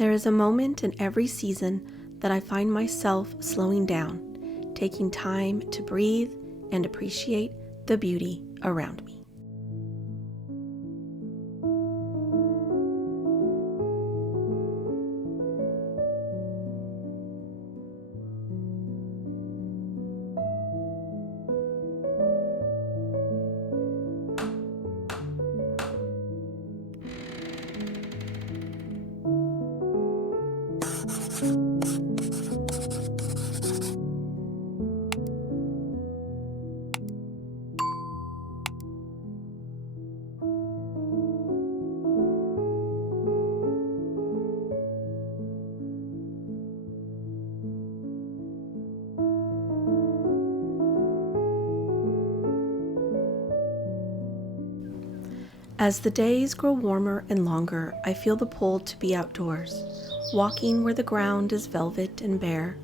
There is a moment in every season that I find myself slowing down, taking time to breathe and appreciate the beauty around me. As the days grow warmer and longer, I feel the pull to be outdoors, walking where the ground is velvet and bare,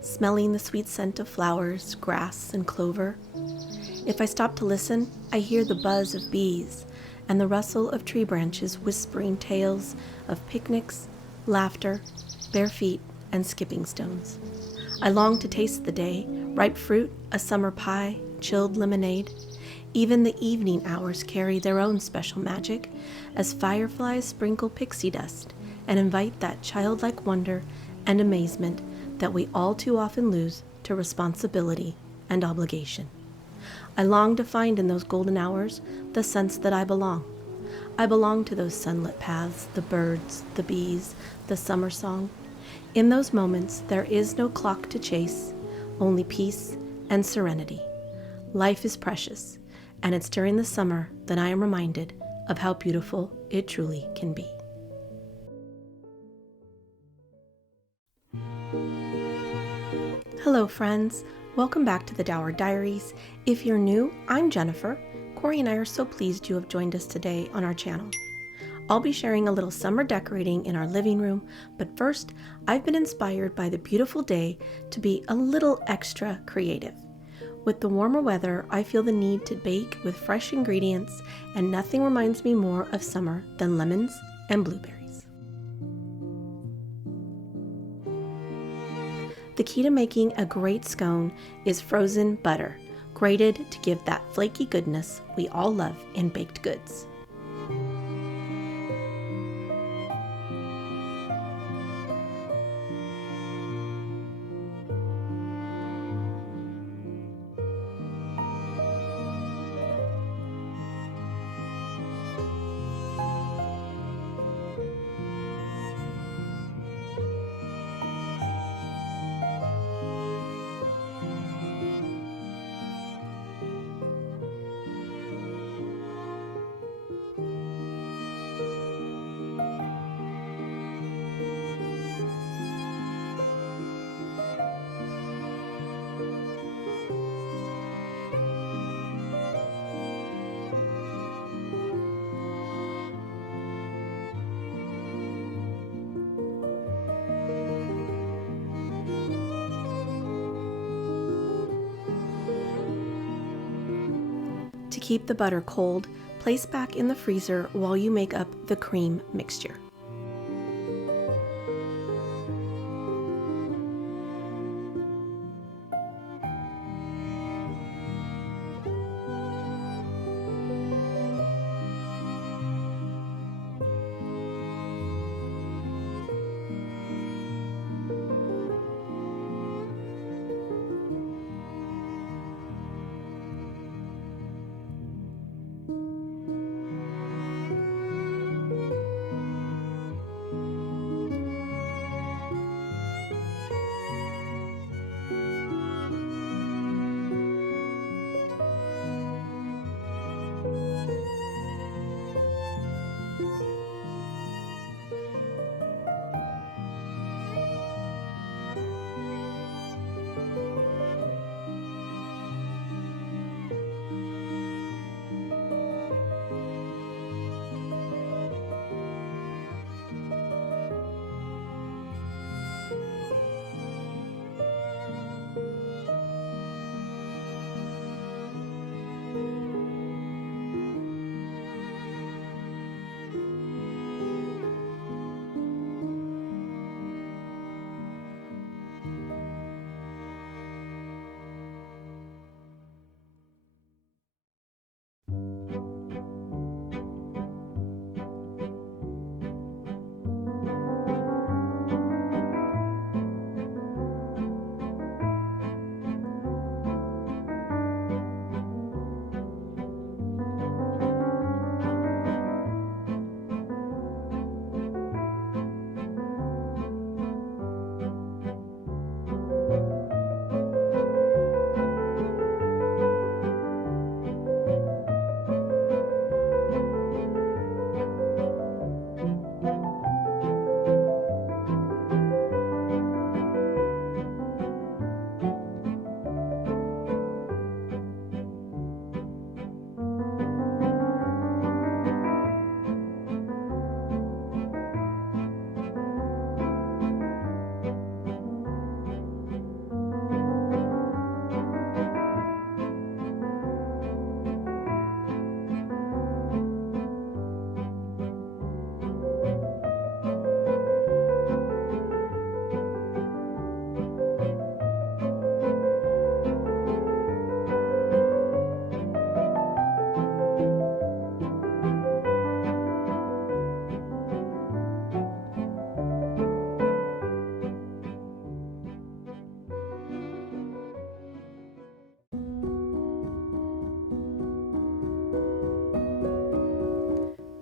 smelling the sweet scent of flowers, grass, and clover. If I stop to listen, I hear the buzz of bees and the rustle of tree branches whispering tales of picnics, laughter, bare feet, and skipping stones. I long to taste the day, ripe fruit, a summer pie, chilled lemonade. Even the evening hours carry their own special magic as fireflies sprinkle pixie dust and invite that childlike wonder and amazement that we all too often lose to responsibility and obligation. I long to find in those golden hours the sense that I belong. I belong to those sunlit paths, the birds, the bees, the summer song. In those moments, there is no clock to chase, only peace and serenity. Life is precious. And it's during the summer that I am reminded of how beautiful it truly can be. Hello friends, welcome back to the Dower Diaries. If you're new, I'm Jennifer. Corey and I are so pleased you have joined us today on our channel. I'll be sharing a little summer decorating in our living room, but first, I've been inspired by the beautiful day to be a little extra creative. With the warmer weather, I feel the need to bake with fresh ingredients, and nothing reminds me more of summer than lemons and blueberries. The key to making a great scone is frozen butter, grated to give that flaky goodness we all love in baked goods. To keep the butter cold, place back in the freezer while you make up the cream mixture.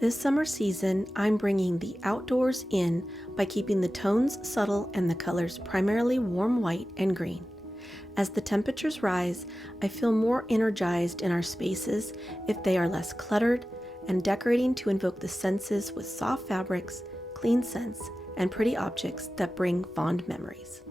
This summer season, I'm bringing the outdoors in by keeping the tones subtle and the colors primarily warm white and green. As the temperatures rise, I feel more energized in our spaces if they are less cluttered, and decorating to invoke the senses with soft fabrics, clean scents, and pretty objects that bring fond memories.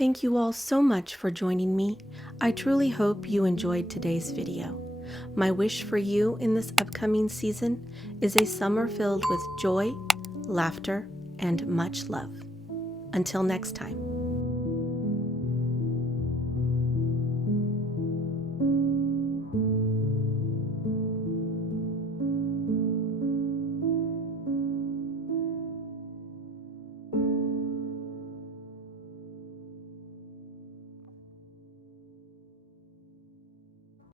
Thank you all so much for joining me. I truly hope you enjoyed today's video. My wish for you in this upcoming season is a summer filled with joy, laughter, and much love. Until next time.